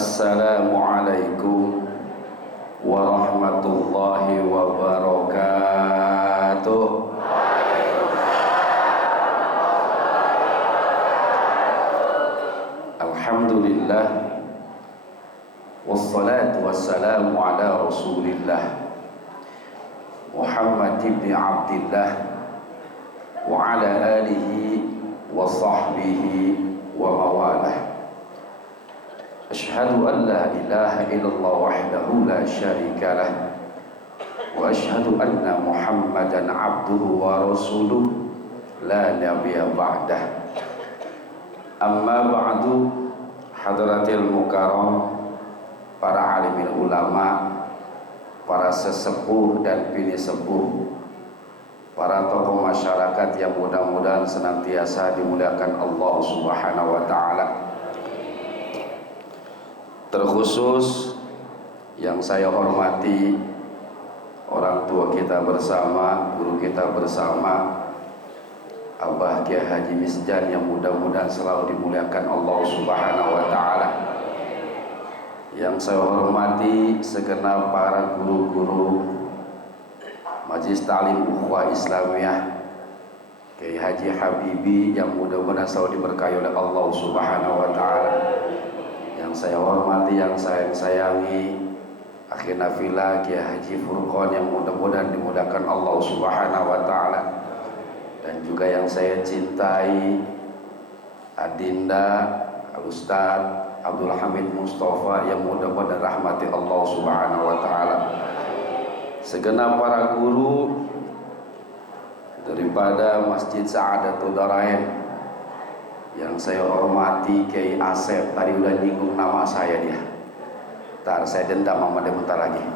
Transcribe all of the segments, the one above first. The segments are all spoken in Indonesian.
Assalamualaikum warahmatullahi wabarakatuh. Alhamdulillah, wassalatu wassalamu ala rasulillah Muhammad ibn Abdillah wa ala alihi wa sahbihi wa mawalah. Asyhadu an la ilaha illallah wahdahu la syarika lah wa asyhadu anna Muhammadan abduhu wa rasuluh la nabiyya ba'dah. Amma ba'du, hadratil mukarram, para alimil ulama, para sesepuh dan bini sepuh, para tokoh masyarakat yang mudah-mudahan senantiasa dimuliakan Allah Subhanahu wa taala. Terkhusus yang saya hormati orang tua kita bersama, guru kita bersama, Abah Kiai Haji Misjan, yang mudah-mudahan selalu dimuliakan Allah Subhanahu wa taala. Yang saya hormati segenap para guru-guru Majelis Ta'lim Ukhuwah Islamiyah Kiai Haji Habibi, yang mudah-mudahan selalu diberkahi oleh Allah Subhanahu wa taala. Yang saya hormati, yang saya sayangi Akhi Nafila Kiai Haji Furqon, yang mudah-mudahan dimuliakan Allah Subhanahu wa taala. Dan juga yang saya cintai Adinda Al-Ustaz Abdul Hamid Mustafa, yang mudah-mudahan rahmati Allah Subhanahu wa taala. Segenap para guru daripada Masjid Sa'adatul Darain yang saya hormati, Kiai Asep, tadi udah nyinggung nama saya dia. Ntar saya dendam sama dia bentar lagi.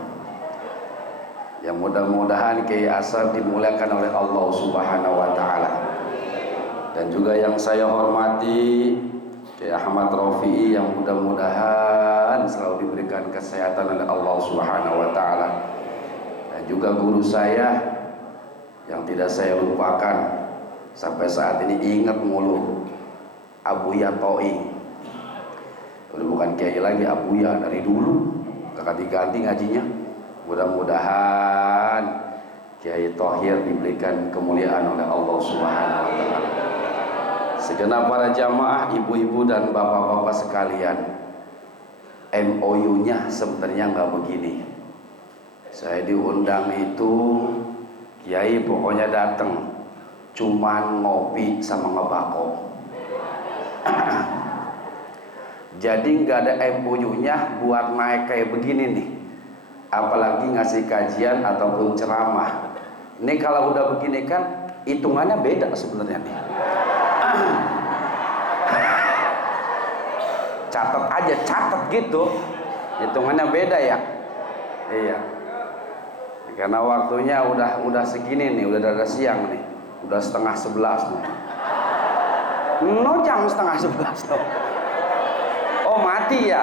Yang mudah-mudahan Kiai Asep dimuliakan oleh Allah Subhanahu wa taala. Dan juga yang saya hormati Kiai Ahmad Rafi'i, yang mudah-mudahan selalu diberikan kesehatan oleh Allah Subhanahu wa taala. Dan juga guru saya yang tidak saya lupakan sampai saat ini, ingat mulu, Abuya Toi. Udah bukan Kiai lagi, Abuya dari dulu, gak ganti ngajinya. Mudah-mudahan Kiai Thohir diberikan kemuliaan oleh Allah Subhanahu wa taala. Segenap para jamaah, ibu-ibu dan bapak-bapak sekalian, MOU-nya sebenarnya nggak begini. Saya diundang itu, Kiai pokoknya datang, cuman ngopi sama ngebako. Jadi nggak ada MOU-nya buat naik kayak begini nih, apalagi ngasih kajian ataupun ceramah. Ini kalau udah begini kan hitungannya beda sebenarnya nih. Catat gitu, hitungannya beda ya. Iya. Karena waktunya udah segini nih, udah siang nih, udah 10:30 nih. Jam 10:30 tuh. Oh mati ya.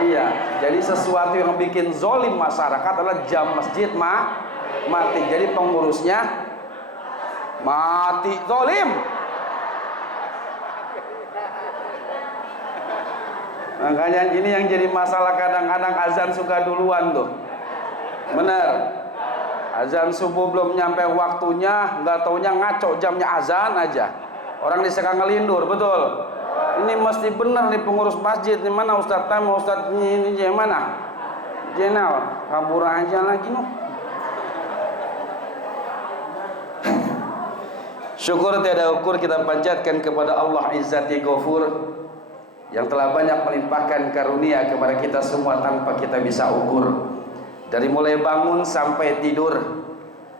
Iya. Jadi sesuatu yang bikin zolim masyarakat adalah jam masjid mati. Jadi pengurusnya mati, zolim. Makanya ini yang jadi masalah, kadang-kadang azan suka duluan tuh. Bener. Azan subuh belum nyampe waktunya, nggak taunya ngaco jamnya azan aja. Orang disangka ngelindur, betul. Ini mesti bener nih pengurus masjid. Di mana Ustadz Tam, Ustadz ini mana? Jenal, kabur aja lagi noh. Syukur tiada ukur kita panjatkan kepada Allah Izzati Ghafur yang telah banyak melimpahkan karunia kepada kita semua tanpa kita bisa ukur. Dari mulai bangun sampai tidur,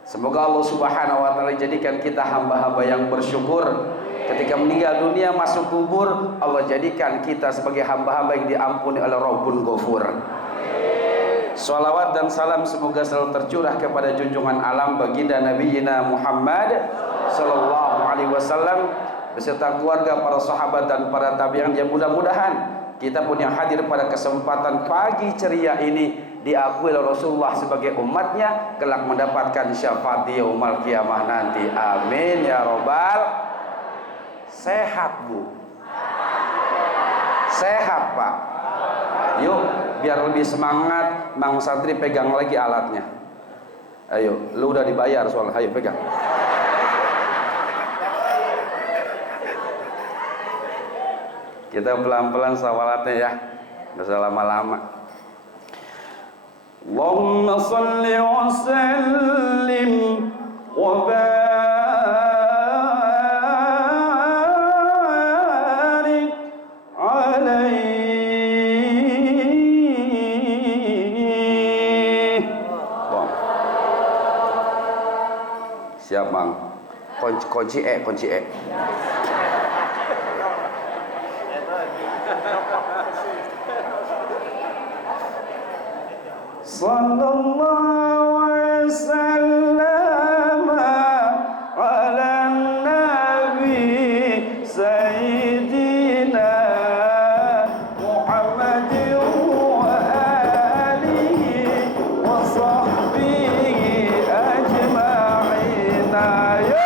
semoga Allah Subhanahu wa taala jadikan kita hamba-hamba yang bersyukur. Ketika meninggal dunia masuk kubur, Allah jadikan kita sebagai hamba-hamba yang diampuni oleh Rabbun Ghafur. Salawat dan salam semoga selalu tercurah kepada junjungan alam baginda Nabiyina Muhammad sallallahu alaihi wasallam beserta keluarga, para sahabat dan para tabi'in, yang mudah-mudahan kita pun yang hadir pada kesempatan pagi ceria ini diakui oleh Rasulullah sebagai umatnya kelak mendapatkan syafaat di yaumul qiyamah nanti. Amin ya robbal. Sehat Bu? Sehat Pak? Yuk, biar lebih semangat, Mang Santri pegang lagi alatnya. Ayo, lu udah dibayar soalnya, ayo pegang. Kita pelan-pelan sawalatnya ya, nggak usah lama-lama. Allahumma salli wa sallim wa barik alaihi. Siap, Mang. Kunci E. Sallallahu alaihi wasallam ala nabi sayyidina Muhammadin wa alihi wa sahbihi ajma'in. Ayo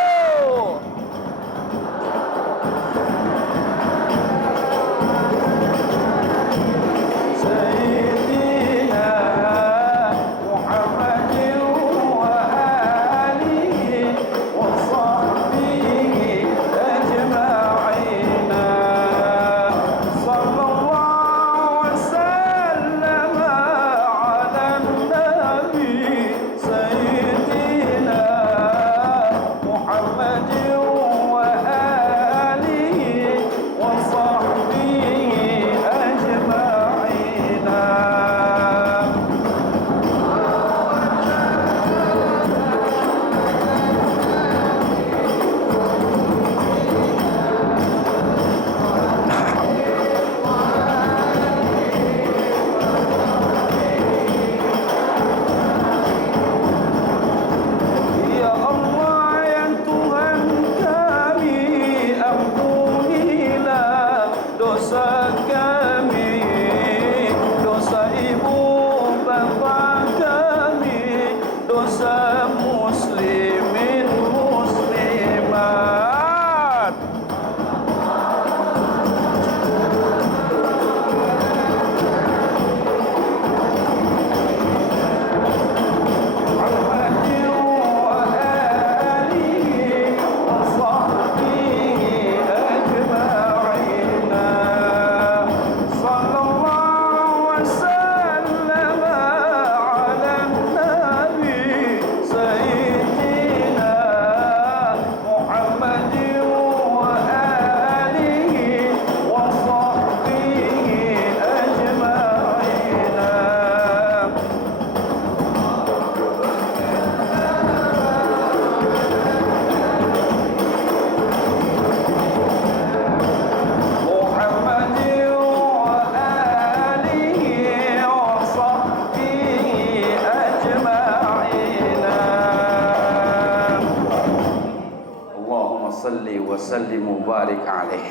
wasallim mubarik alaih.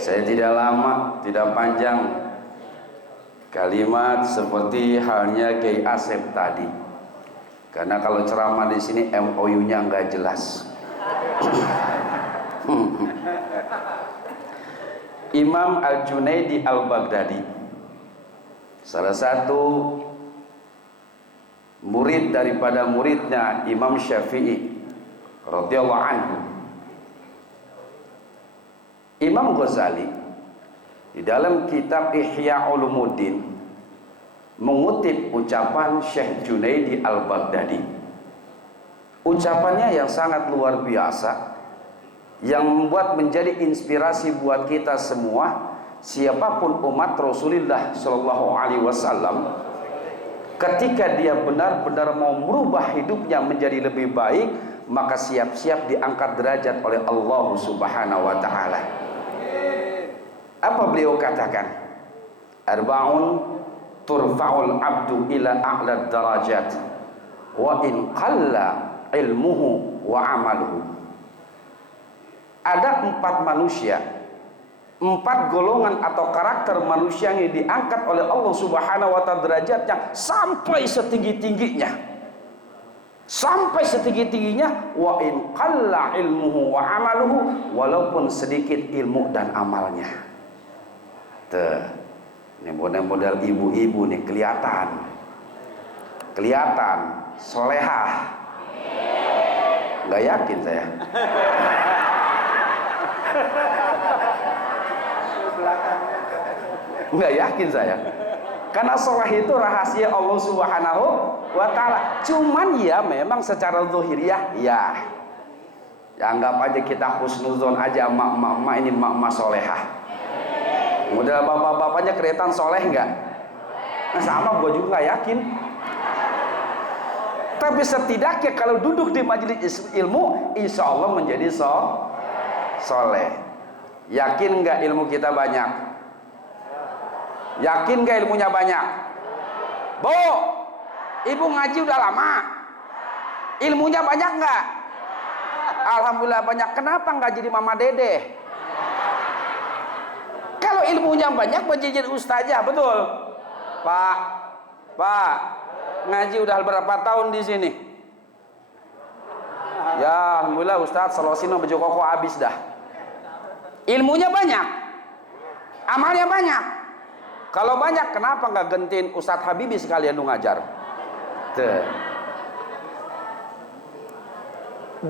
Saya tidak lama, tidak panjang, kalimat seperti halnya Kiai Asep tadi. Karena kalau ceramah di sini MOU-nya nggak jelas. Imam Al-Junaidi Al-Baghdadi, salah satu murid daripada muridnya Imam Syafi'i radhiyallahu anhu. Imam Ghazali di dalam kitab Ihya Ulumuddin mengutip ucapan Syekh Junaidi Al-Baghdadi. Ucapannya yang sangat luar biasa, yang membuat menjadi inspirasi buat kita semua, siapapun umat Rasulullah Shallallahu Alaihi Wasallam, ketika dia benar-benar mau merubah hidupnya menjadi lebih baik, maka siap-siap diangkat derajat oleh Allah Subhanahu Wa Taala. Apa beliau katakan? Arba'un turfa'ul abdu ila a'la darajat wa in qalla ilmuhu wa amaluhu. Ada 4 manusia, 4 golongan atau karakter manusia yang diangkat oleh Allah Subhanahu Wa Taala derajatnya sampai setinggi-tingginya, sampai setinggi-tingginya. Wa in qalla ilmuhu wa amaluhu, walaupun sedikit ilmu dan amalnya. Ini model-model ibu-ibu nih kelihatan solehah. Nggak yakin saya. Nggak yakin saya. Karena soleh itu rahasia Allah Subhanahu wa Ta'ala. Cuman ya memang secara zahiriyah ya anggap aja kita husnuzon aja emak-emak ini emak-emak solehah. Model bapak-bapaknya kelihatan soleh nggak? Nah, sama gue juga nggak yakin. Tapi setidaknya kalau duduk di majelis ilmu, insya Allah menjadi soleh. Yakin nggak ilmu kita banyak? Yakin nggak ilmunya banyak? Bu, ibu ngaji udah lama. Ilmunya banyak nggak? Alhamdulillah banyak. Kenapa nggak jadi mama dede? Kalau ilmunya banyak menjadi ustazah, betul? Pak, ngaji udah berapa tahun di sini? Ya, alhamdulillah Ustaz, selosino baju koko habis dah. Ilmunya banyak, amalnya banyak. Kalau banyak, kenapa nggak gentin Ustadz Habibie sekalian lu ngajar? Tuh.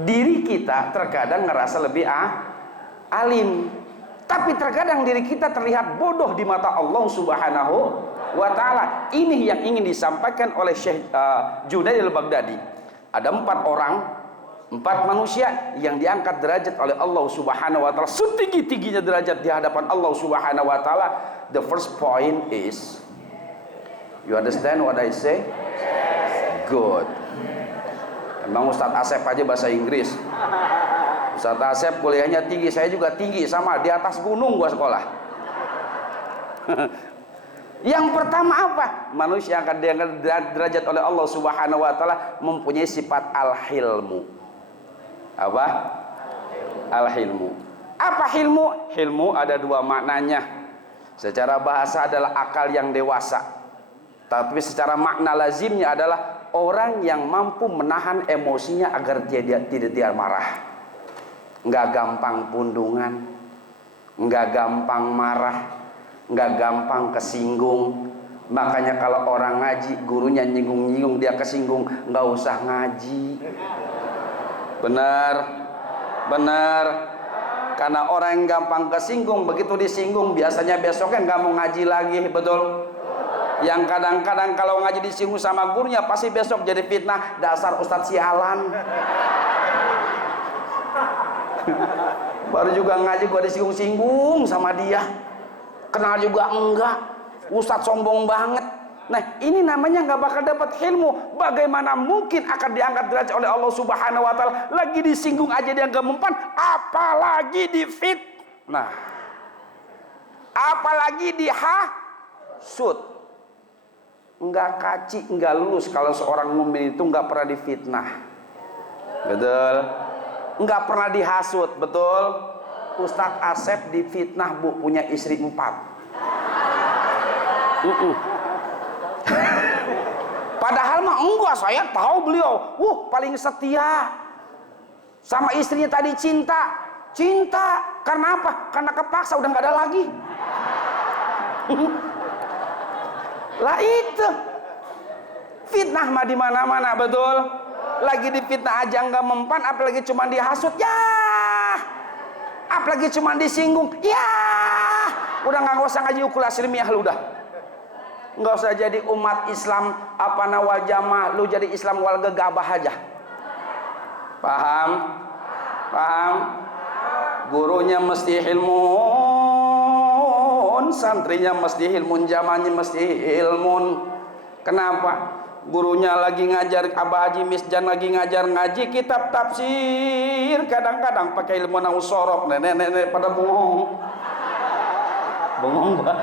Diri kita terkadang ngerasa lebih alim, tapi terkadang diri kita terlihat bodoh di mata Allah Subhanahu wa Ta'ala. Ini yang ingin disampaikan oleh Syekh Junaid al-Baghdadi. Ada 4 manusia yang diangkat derajat oleh Allah Subhanahu wa Ta'ala, setinggi-tingginya derajat di hadapan Allah Subhanahu wa Ta'ala. The first point is, you understand what I say? Good. Emang Ustadz Asep aja bahasa Inggris. Ustadz Asep kuliahnya tinggi, saya juga tinggi, sama di atas gunung gua sekolah. Yang pertama apa? Manusia akan diangkat derajat oleh Allah Subhanahu wa Ta'ala mempunyai sifat al-hilmu. Apa? Al-hilmu. Apa hilmu? Hilmu ada 2 maknanya. Secara bahasa adalah akal yang dewasa, tapi secara makna lazimnya adalah orang yang mampu menahan emosinya agar tidak marah. Nggak gampang pundungan, nggak gampang marah, nggak gampang kesinggung. Makanya kalau orang ngaji, gurunya nyinggung-nyinggung, dia kesinggung, nggak usah ngaji. Benar. Karena orang yang gampang kesinggung, begitu disinggung biasanya besoknya nggak mau ngaji lagi, betul? Yang kadang-kadang kalau ngaji disinggung sama gurunya pasti besok jadi fitnah, dasar ustadz sialan. Baru juga ngaji gua disinggung-singgung sama dia, kenal juga enggak, ustadz sombong banget. Nah, ini namanya nggak bakal dapat ilmu. Bagaimana mungkin akan diangkat derajat oleh Allah Subhanahu wa Ta'ala? Lagi disinggung aja dia nggak mempan, apalagi difitnah, apalagi dihasut. Nggak kaci, nggak lulus kalau seorang mukmin itu nggak pernah difitnah, betul? Nggak pernah dihasut, betul? Ustadz Asep difitnah, Bu, punya istri 4. Padahal mah enggak, saya tahu beliau paling setia sama istrinya tadi, cinta karena apa? Karena kepaksa, udah nggak ada lagi. Lah itu fitnah mah di mana-mana, betul? Lagi difitnah aja nggak mempan, apalagi cuma dihasut, ya, apalagi cuma disinggung, ya, udah nggak usah ngaji ukul aslimiyah lu, udah nggak usah jadi umat Islam apa nawal jamaah, lu jadi Islam wal gegabah aja. Paham? Gurunya mesti ilmun, santrinya mesti ilmun, jamaahnya mesti ilmun. Kenapa? Gurunya lagi ngajar, Abah Haji Misjan lagi ngajar ngaji kitab tafsir, kadang-kadang pakai ilmu nahwu sorof, nenek-nenek pada bengong Pak.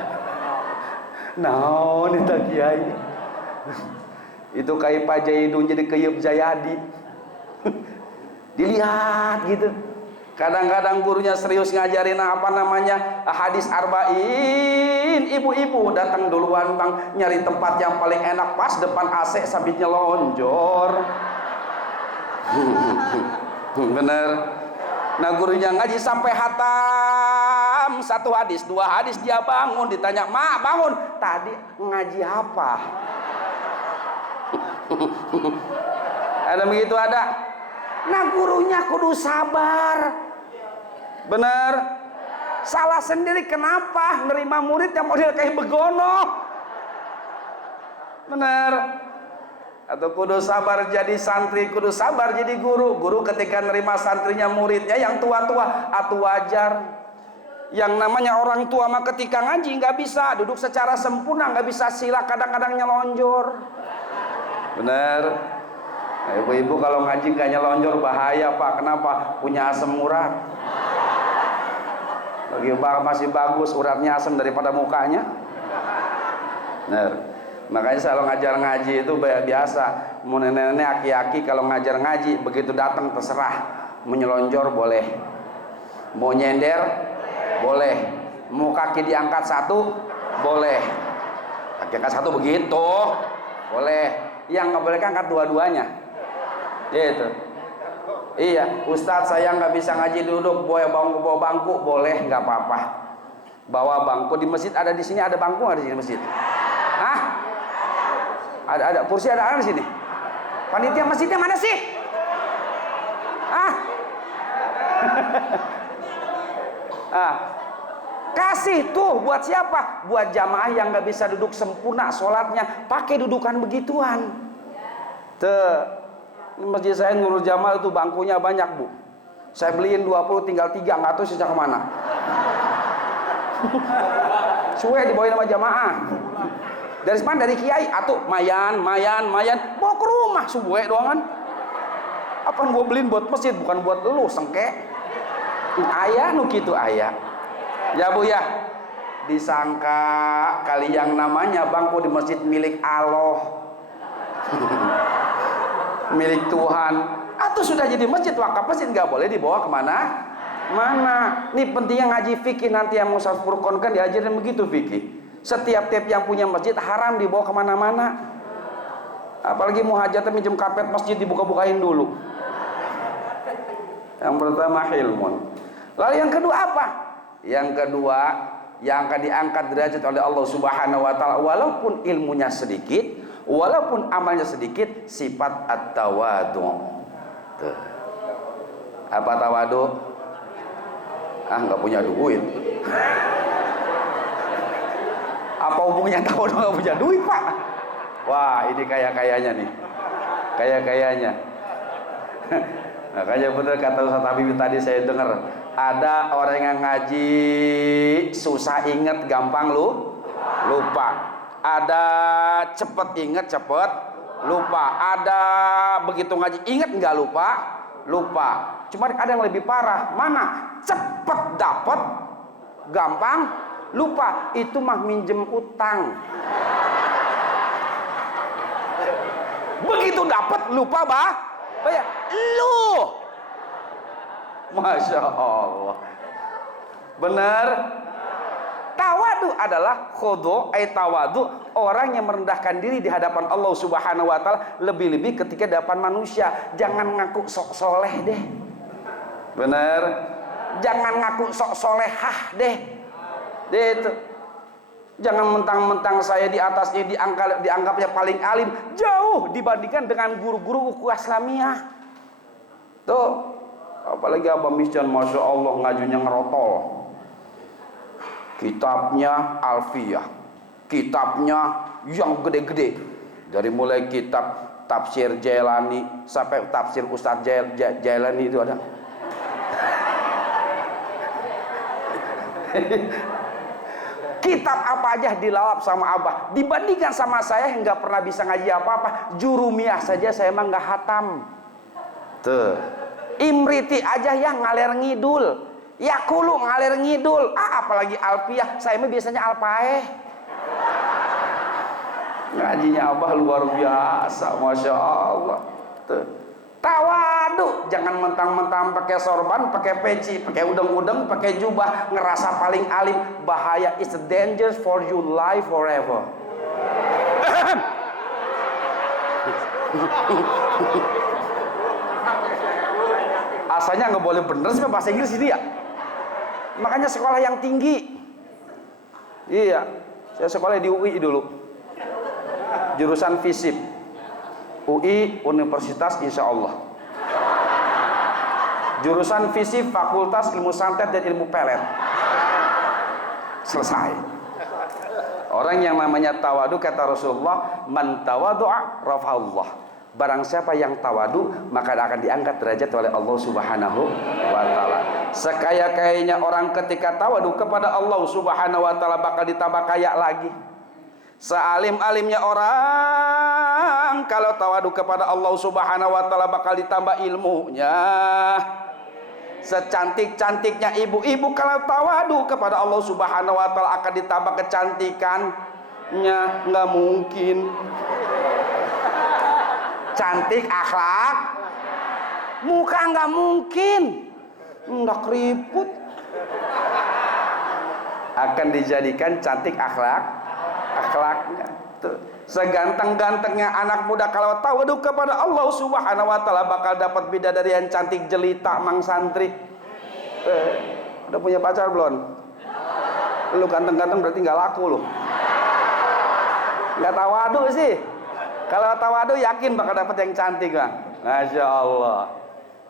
Naon eta kiai? Itu kayak Pak Jaidun jadi Keyub Jayadi. Dilihat gitu. Kadang-kadang gurunya serius ngajarin hadis arba'in, ibu-ibu datang duluan Bang, nyari tempat yang paling enak pas depan AC sambil nyelonjor. Bener. Nah, gurunya ngaji sampai hatam malam, satu hadis, dua hadis dia bangun, ditanya, "Mak, bangun. Tadi ngaji apa?" Ada begitu ada. Nah, gurunya kudu sabar. Bener. Salah sendiri kenapa nerima murid yang model kayak begono? Bener. Atau kudu sabar jadi santri, kudu sabar jadi guru. Guru ketika nerima santrinya muridnya yang tua-tua, atuh wajar. Yang namanya orang tua mah ketika ngaji nggak bisa duduk secara sempurna, nggak bisa sila, kadang-kadang nyelonjor. Bener. Nah, ibu-ibu kalau ngaji nggak nyelonjor bahaya Pak. Kenapa? Punya asam urat. Bagi masih bagus uratnya asam daripada mukanya. Bener. Makanya kalau ngajar ngaji itu biasa, mau nenek-nenek aki-aki kalau ngajar ngaji begitu datang terserah, mau nyelonjor boleh, mau nyender boleh, mau kaki diangkat satu boleh, kaki angkat satu begitu boleh, yang nggak boleh angkat dua-duanya, gitu. Iya, Ustadz saya nggak bisa ngaji duduk, bawa bangku boleh, nggak apa-apa, bawa bangku di masjid ada, di sini ada bangku nggak di sini masjid? Hah? Ada kursi, ada di sini. Panitia masjidnya mana sih? Ah. Kasih tuh buat siapa? Buat jamaah yang nggak bisa duduk sempurna sholatnya, pakai dudukan begituan. Masjid saya Nurul Jamal itu bangkunya banyak Bu. Saya beliin 20 tinggal 3, nggak tahu sejak mana. Suwe dibawain sama jamaah. Dari mana? Dari kiai atau mayan bawa ke rumah subuh doangan. Apa gua beliin buat masjid bukan buat lu sengke. Ayah nu kitu ayah. Ya Bu ya. Disangka kali yang namanya bangku di masjid milik Allah. Milik Tuhan. Atau sudah jadi masjid wakaf masjid nggak boleh dibawa kemana? Mana? Nih pentingnya ngaji fikih nanti yang Musa Furqon kan diajarin begitu fikih. Setiap tiap yang punya masjid haram dibawa kemana-mana. Apalagi mau hajatnya minjem karpet masjid dibuka-bukain dulu. Yang pertama hilmun. Lalu yang kedua apa? Yang kedua yang akan diangkat derajat oleh Allah Subhanahu wa taala walaupun ilmunya sedikit, walaupun amalnya sedikit, sifat at-tawadu. Tuh. Apa tawadu? Nggak punya duit. Apa hubungannya tahu nggak punya duit Pak? Wah ini kayaknya nih, kayaknya. Makanya bener kata Ustaz Habib tadi saya dengar ada orang yang ngaji susah inget gampang lupa, ada cepet inget cepet lupa, ada begitu ngaji inget nggak lupa. Cuma ada yang lebih parah, mana cepet dapet gampang lupa, itu mah minjem utang. Begitu dapat lupa bayar. Lu Masya Allah. Bener. Tawadu adalah khudu, tawadu, orang yang merendahkan diri di hadapan Allah Subhanahu wa taala, lebih-lebih ketika di hadapan manusia. Jangan ngaku sok soleh deh. Bener. Jangan ngaku sok solehah deh. Itu. Jangan mentang-mentang saya di atasnya dianggapnya paling alim, jauh dibandingkan dengan guru-guru ukhuwah Islamiyah. Tuh, apalagi Abah Misjan, Masya Allah ngajunya ngerotol. Kitabnya Alfiyah, kitabnya yang gede-gede. Dari mulai kitab tafsir Jailani sampai tafsir Ustadz Jailani itu ada. Kitab apa aja dilalap sama Abah, dibandingkan sama saya yang nggak pernah bisa ngaji apa-apa. Jurumiyah saja saya emang nggak hatam. Tuh, Imriti aja yang ngalir ngidul, Yakulu ngalir ngidul. Apalagi Alfiyah, saya mah biasanya Alpaeh. Ngajinya Abah luar biasa, Masya Allah. Tuh. Tawadu, jangan mentang-mentang pakai sorban, pakai peci, pakai udeng-udeng, pakai jubah, ngerasa paling alim. Bahaya, it's a danger for you life forever. Asalnya nggak boleh bener sih bahasa Inggris ini ya. Makanya sekolah yang tinggi. Iya, saya sekolah di UI dulu. Jurusan FISIP. UI Universitas Insya Allah. Jurusan FISIP Fakultas Ilmu Santet dan Ilmu Pelet. Selesai. Orang yang namanya tawadu, kata Rasulullah, man tawadu'a rafa'allah. Barang siapa yang tawadu, maka akan diangkat derajat oleh Allah Subhanahu wa taala. Sekaya-kayanya orang ketika tawadu kepada Allah Subhanahu wa taala bakal ditambah kaya lagi. Sealim-alimnya orang kalau tawadu kepada Allah Subhanahu wa taala bakal ditambah ilmunya. Secantik-cantiknya ibu-ibu kalau tawadu kepada Allah Subhanahu wa taala akan ditambah kecantikannya. Nggak mungkin. Cantik akhlak muka nggak mungkin, nggak keriput. Akan dijadikan cantik akhlaknya. Seganteng-gantengnya anak muda kalau tawadu kepada Allah Subhanahu wa taala bakal dapat bidadari yang cantik jelita mang santri. Udah punya pacar belum? Lu ganteng-ganteng berarti nggak laku lu. Nggak tawadu sih. Kalau tawadu yakin bakal dapat yang cantik lah. Masya Allah.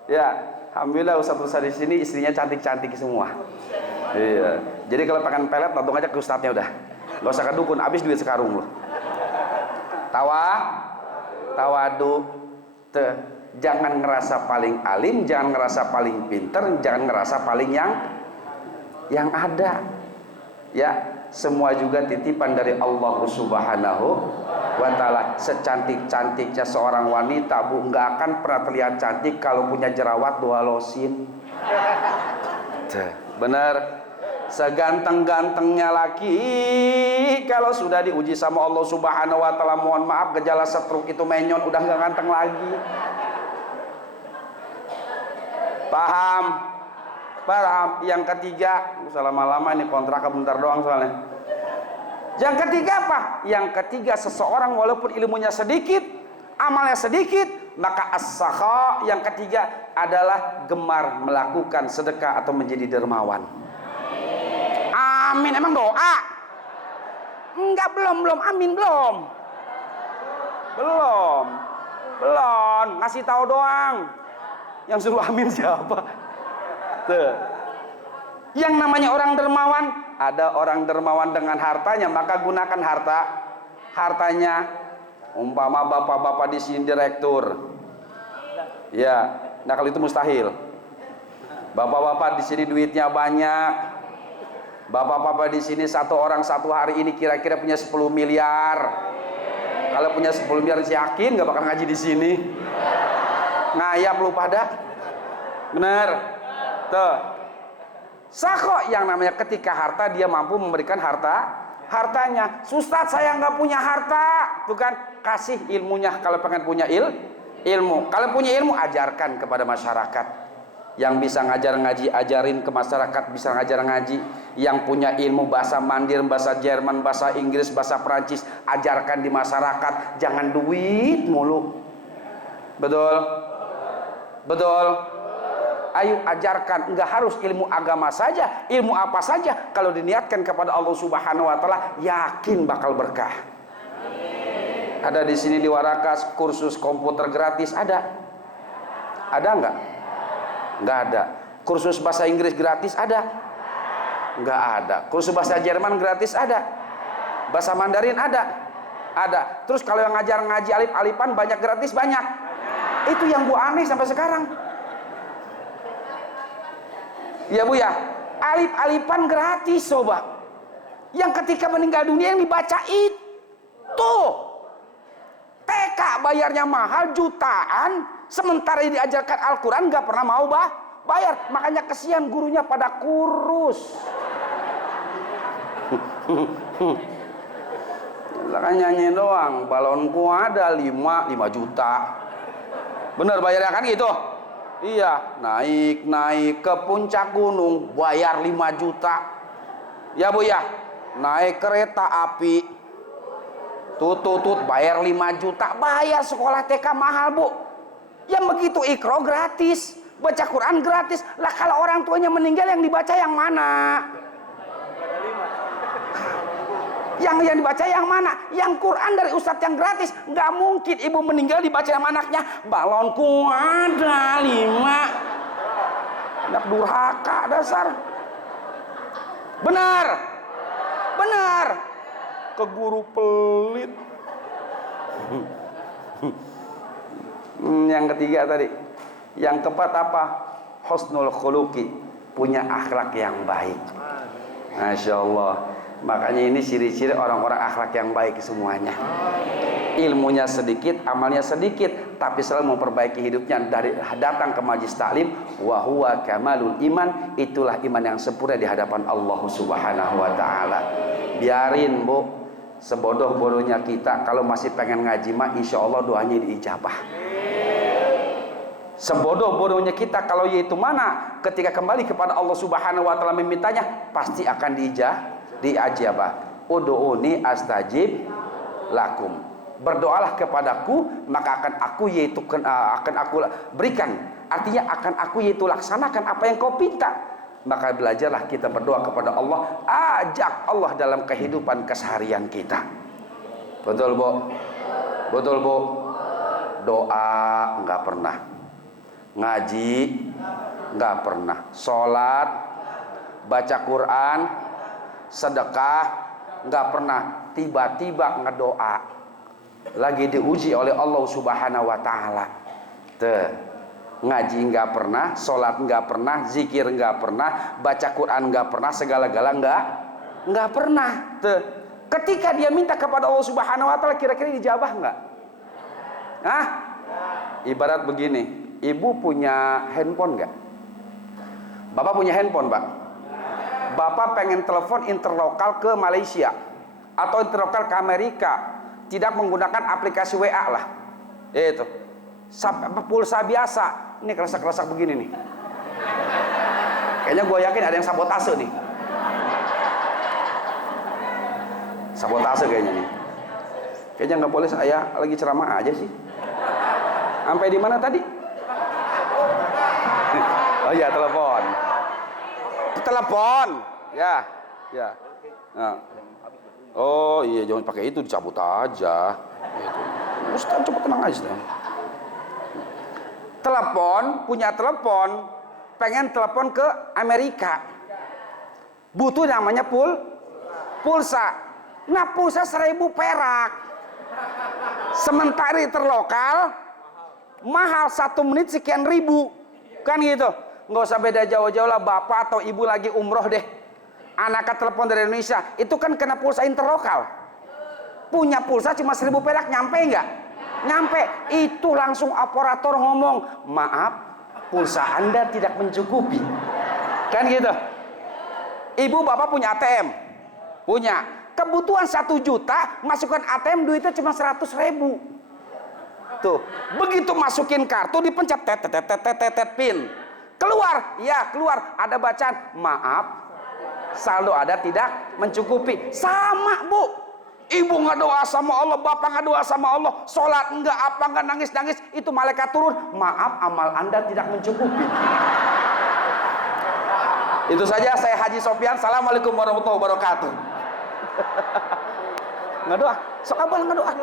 Ya, alhamdulillah ustaz-ustaz di sini istrinya cantik-cantik semua. Iya. Jadi kalau pengen pelet langsung aja ke ustadznya udah. Gak usah ke dukun, habis duit sekarung loh. Tawadu. Jangan ngerasa paling alim, jangan ngerasa paling pinter, jangan ngerasa paling yang ada. Ya, semua juga titipan dari Allah Subhanahu wa taala. Secantik-cantiknya seorang wanita, Bu, nggak akan pernah terlihat cantik kalau punya jerawat 2 losin. Bener. Seganteng-gantengnya laki kalau sudah diuji sama Allah Subhanahu wa taala, mohon maaf, gejala stroke itu menyon, udah nggak ganteng lagi. Paham? Yang ketiga, usah lama-lama ini kontrak bentar doang soalnya. Yang ketiga apa? Yang ketiga, seseorang walaupun ilmunya sedikit, amalnya sedikit, maka as-sakha yang ketiga adalah gemar melakukan sedekah atau menjadi dermawan. Amin. Emang doa? Enggak, belum. Amin belum. Ngasih tahu doang. Yang suruh amin siapa? Tuh. Yang namanya orang dermawan, ada orang dermawan dengan hartanya, maka gunakan hartanya. Umpama bapak-bapak di sini direktur. Ya, nah kalau itu mustahil. Bapak-bapak di sini duitnya banyak. Bapak-bapak di sini satu orang satu hari ini kira-kira punya 10 miliar. Kalau punya 10 miliar yakin nggak bakal ngaji di sini. Ngayap lu pada. Bener. Tuh. Sakho yang namanya ketika harta dia mampu memberikan hartanya. Ustaz saya nggak punya harta, tuh kan, kasih ilmunya. Kalau pengen punya ilmu, kalau punya ilmu ajarkan kepada masyarakat. Yang bisa ngajar ngaji ajarin ke masyarakat, bisa ngajar ngaji. Yang punya ilmu bahasa Mandarin, bahasa Jerman, bahasa Inggris, bahasa Perancis, ajarkan di masyarakat. Jangan duit mulu. Betul. Ayo ajarkan, enggak harus ilmu agama saja, ilmu apa saja kalau diniatkan kepada Allah Subhanahu wa taala, yakin bakal berkah. Ada di sini di Warakas kursus komputer gratis ada? Ada enggak? Enggak ada. Kursus bahasa Inggris gratis ada? Enggak ada. Kursus bahasa Jerman gratis ada? Bahasa Mandarin ada? Ada. Terus kalau yang ngajar ngaji alif-alifan banyak gratis banyak? Itu yang gua aneh sampai sekarang. Ya Bu ya, alif-alifan gratis coba. Yang ketika meninggal dunia yang dibaca itu. TK bayarnya mahal jutaan, sementara diajarkan Al-Quran nggak pernah mau bayar. Makanya kesian gurunya pada kurus. Kan nyanyi doang, balonku ada 5 juta. Bener bayarnya kan gitu? Iya, naik ke puncak gunung bayar 5 juta. Ya Bu ya, naik kereta api tutut bayar 5 juta. Bayar sekolah TK mahal Bu. Yang begitu ikro gratis. Baca Quran gratis. Lah kalau orang tuanya meninggal yang dibaca yang mana? Yang dibaca yang mana? Yang Quran dari ustadz yang gratis. Nggak mungkin ibu meninggal dibaca sama anaknya. Balonku ada 5. Anak durhaka dasar. Benar. Benar. Ke guru pelit. Yang ketiga tadi. Yang keempat apa? Husnul khuluqi. Punya akhlak yang baik. Masya Allah. Makanya ini ciri-ciri orang-orang akhlak yang baik semuanya. Ilmunya sedikit, amalnya sedikit, tapi selalu memperbaiki hidupnya dari datang ke majlis taklim. Wa huwa kamalul iman. Itulah iman yang sempurna di hadapan Allah Subhanahu wa taala. Biarin, Bu, sebodoh-bodohnya kita kalau masih pengen ngaji mah insya Allah doanya diijabah. Sebodoh-bodohnya kita kalau yaitu mana ketika kembali kepada Allah Subhanahu wa taala memintanya pasti akan diijabah. Ud'uni astajib lakum. Berdoalah kepadaku maka akan aku berikan. Artinya akan aku yaitu laksanakan apa yang kau pinta. Maka belajarlah kita berdoa kepada Allah, ajak Allah dalam kehidupan keseharian kita. Betul, Bu? Betul, Bu? Doa enggak pernah. Ngaji enggak pernah. Salat, baca Quran, sedekah enggak pernah. Tiba-tiba ngedoa. Lagi diuji oleh Allah Subhanahu wa taala. Ngaji enggak pernah, salat enggak pernah, zikir enggak pernah, baca Quran enggak pernah, segala-gala enggak pernah. Ketika dia minta kepada Allah Subhanahu wa taala kira-kira dijabah enggak? Hah? Ibarat begini, ibu punya handphone enggak? Bapak punya handphone, Pak? Bapak pengen telepon interlokal ke Malaysia atau interlokal ke Amerika, tidak menggunakan aplikasi WA lah. Itu. Pulsa biasa. Ini kerasak-kerasak begini nih. Kayaknya gue yakin ada yang sabotase nih. Sabotase kayaknya nih. Kayaknya nggak boleh, saya lagi ceramah aja sih. Sampai di mana tadi? Oh iya, telepon. Telepon. Ya. Nah. Oh iya, jangan pakai itu, dicabut aja. Gitu. Ustaz, coba tenang aja. Telepon, punya telepon, pengen telepon ke Amerika. Butuh namanya pulsa. Nah, pulsa 1.000 perak. Sementara terlokal mahal, 1 menit sekian ribu. Kan gitu. Nggak usah beda jauh-jauh lah, bapak atau ibu lagi umroh deh. Anaknya telepon dari Indonesia, itu kan kena pulsa interlokal. Punya pulsa cuma 1.000 perak, nyampe nggak? Nyampe. Itu langsung operator ngomong, maaf, pulsa Anda tidak mencukupi. Kan gitu. Ibu bapak punya ATM, punya kebutuhan 1 juta, masukkan ATM duitnya cuma 100.000. Tuh, begitu masukin kartu dipencet pin. Keluar, ya keluar, ada bacaan, maaf, saldo ada tidak mencukupi. Sama, Bu. Ibu nggak doa sama Allah, bapak nggak doa sama Allah, sholat enggak, apa nggak, nangis-nangis, itu malaikat turun, maaf, amal Anda tidak mencukupi. Itu saja, saya Haji Sofyan. Assalamualaikum warahmatullahi wabarakatuh. Nggak doa, sok abang nggak doa,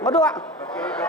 nggak doa.